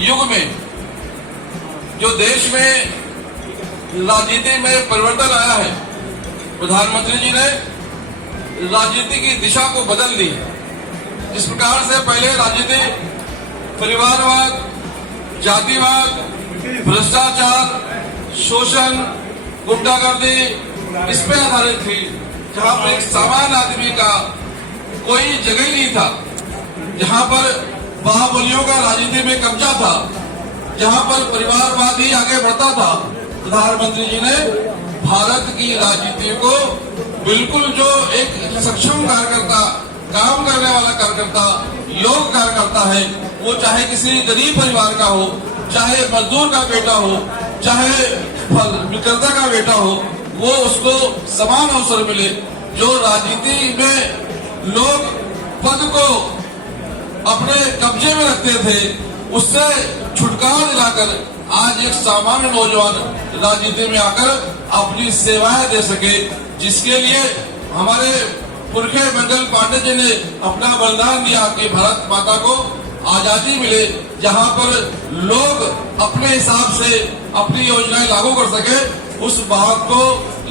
युग में जो देश में राजनीति में परिवर्तन आया है, प्रधानमंत्री जी ने राजनीति की दिशा को बदल दी। जिस प्रकार से पहले राजनीति परिवारवाद, जातिवाद, भ्रष्टाचार, शोषण, गुंडागर्दी इस पे आधारित थी, जहां पर एक सामान्य आदमी का कोई जगह ही नहीं था, जहां पर बाहुबलियों का राजनीति में कब्जा था, जहां पर परिवारवाद ही आगे बढ़ता था, प्रधानमंत्री जी ने भारत की राजनीति को बिल्कुल जो एक सक्षम कार्यकर्ता, काम करने वाला कार्यकर्ता, योग्य कार्यकर्ता है, वो चाहे किसी गरीब परिवार का हो, चाहे मजदूर का बेटा हो, चाहे फल विक्रेता का बेटा हो, वो उसको समान अवसर मिले। जो राजनीति में लोग पद को अपने कब्जे में रखते थे, उससे छुटकारा दिलाकर आज एक सामान्य नौजवान राजनीति में आकर अपनी सेवाएं दे सके, जिसके लिए हमारे पुरखे मंगल पांडे जी ने अपना बलिदान दिया कि भारत माता को आजादी मिले, जहां पर लोग अपने हिसाब से अपनी योजनाएं लागू कर सके। उस बात को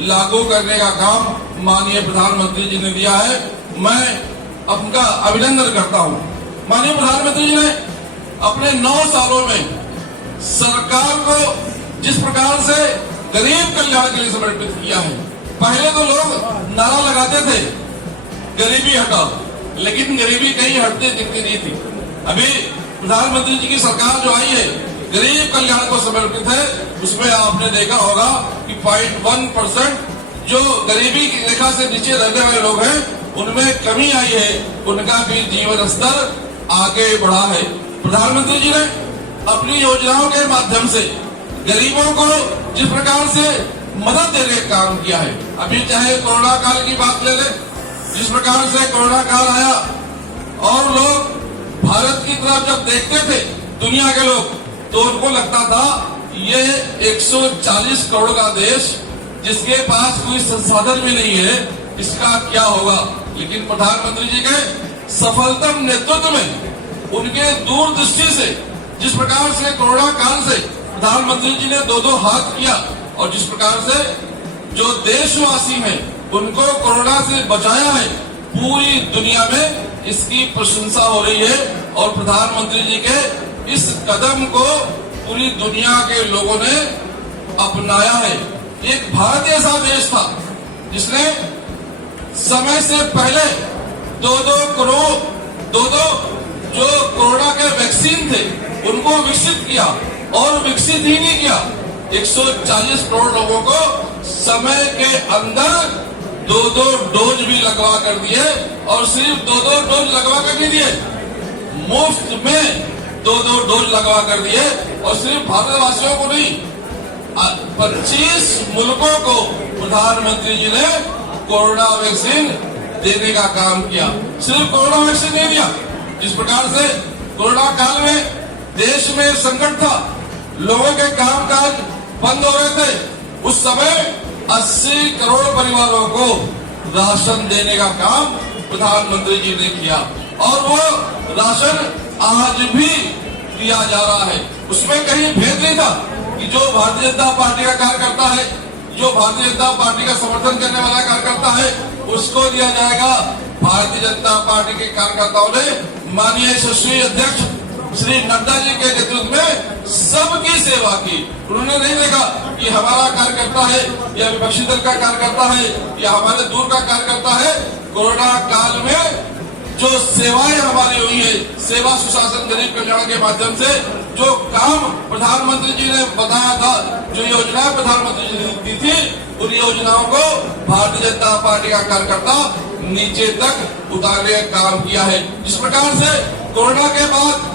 लागू करने का काम माननीय प्रधानमंत्री जी ने दिया है। मैं उनका अभिनंदन करता हूं। माननीय प्रधानमंत्री जी ने अपने 9 सालों में सरकार को जिस प्रकार से गरीब कल्याण के लिए समर्पित किया है। पहले तो लोग नारा लगाते थे गरीबी हटाओ, लेकिन गरीबी कहीं हटती दिखती नहीं थी। अभी प्रधानमंत्री जी की सरकार जो आई है, गरीब कल्याण को समर्पित है। उसमें आपने देखा होगा कि 0.1% जो गरीबी की रेखा से नीचे रहने वाले लोग हैं, उनमें कमी आई है, उनका भी जीवन स्तर आगे बढ़ा है। प्रधानमंत्री जी ने अपनी योजनाओं के माध्यम से गरीबों को जिस प्रकार से मदद देने का काम किया है। अभी चाहे कोरोना काल की बात ले ले, जिस प्रकार से कोरोना काल आया और लोग भारत की तरफ जब देखते थे दुनिया के लोग, तो उनको लगता था ये 140 करोड़ का देश जिसके पास कोई संसाधन भी नहीं है, इसका क्या होगा। लेकिन प्रधानमंत्री जी के सफलतम नेतृत्व में, उनके दूरदृष्टि से, जिस प्रकार से कोरोना काल से प्रधानमंत्री जी ने 2-2 हाथ किया और जिस प्रकार से जो देशवासी हैं उनको कोरोना से बचाया है, पूरी दुनिया में इसकी प्रशंसा हो रही है। और प्रधानमंत्री जी के इस कदम को पूरी दुनिया के लोगों ने अपनाया है। एक भारत ऐसा देश था जिसने समय से पहले 2-2 करोड़ जो कोरोना के वैक्सीन थे उनको विकसित किया, और विकसित ही नहीं किया, 140 करोड़ लोगों को समय के अंदर 2-2 डोज भी लगवा कर दिए। और सिर्फ 2-2 डोज लगवा कर नहीं दिए, मुफ्त में 2-2 डोज लगवा कर दिए। और सिर्फ भारतवासियों को नहीं, 25 मुल्कों को प्रधानमंत्री जी ने कोरोना वैक्सीन देने का काम किया। सिर्फ कोरोना वैक्सीन नहीं दिया, जिस प्रकार से कोरोना काल में देश में संकट था, लोगों के कामकाज बंद हो रहे थे, उस समय 80 करोड़ परिवारों को राशन देने का काम प्रधानमंत्री जी ने किया। और वो राशन आज भी दिया जा रहा है। उसमें कहीं भेद नहीं था कि जो भारतीय जनता पार्टी का कार्यकर्ता है, जो भारतीय जनता पार्टी का समर्थन करने वाला कार्यकर्ता है, उसको दिया जाएगा। भारतीय जनता पार्टी के कार्यकर्ताओं ने माननीय यशस्वी अध्यक्ष श्री नड्डा जी के नेतृत्व में सबकी सेवा की। उन्होंने नहीं देखा कि हमारा कार्यकर्ता है या विपक्षी दल का कार्यकर्ता है या हमारे दूर का कार्यकर्ता है। कोरोना काल में जो सेवाएं हमारी हुई है, सेवा सुशासन गरीब कल्याण के माध्यम से जो काम प्रधानमंत्री जी ने बताया था, जो योजनाएं प्रधानमंत्री जी ने दी थी, उन योजनाओं को भारतीय जनता पार्टी का कार्यकर्ता नीचे तक उतारने का काम किया है। जिस प्रकार से कोरोना के बाद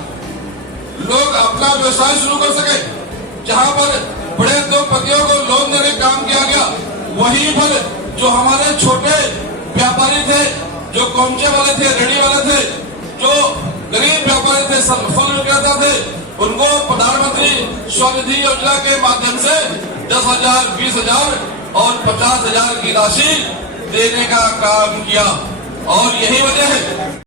लोग अपना व्यवसाय शुरू कर सके, जहां पर बड़े उद्योगपतियों को लोन देने का काम किया गया, वहीं पर जो हमारे छोटे व्यापारी थे, जो कोमचे वाले थे, रेडी वाले थे, जो गरीब व्यापारी थे, फल विक्रेता थे, उनको प्रधानमंत्री स्वनिधि योजना के माध्यम से 10,000, 20,000 और 50,000 की राशि देने का काम किया। और यही वजह है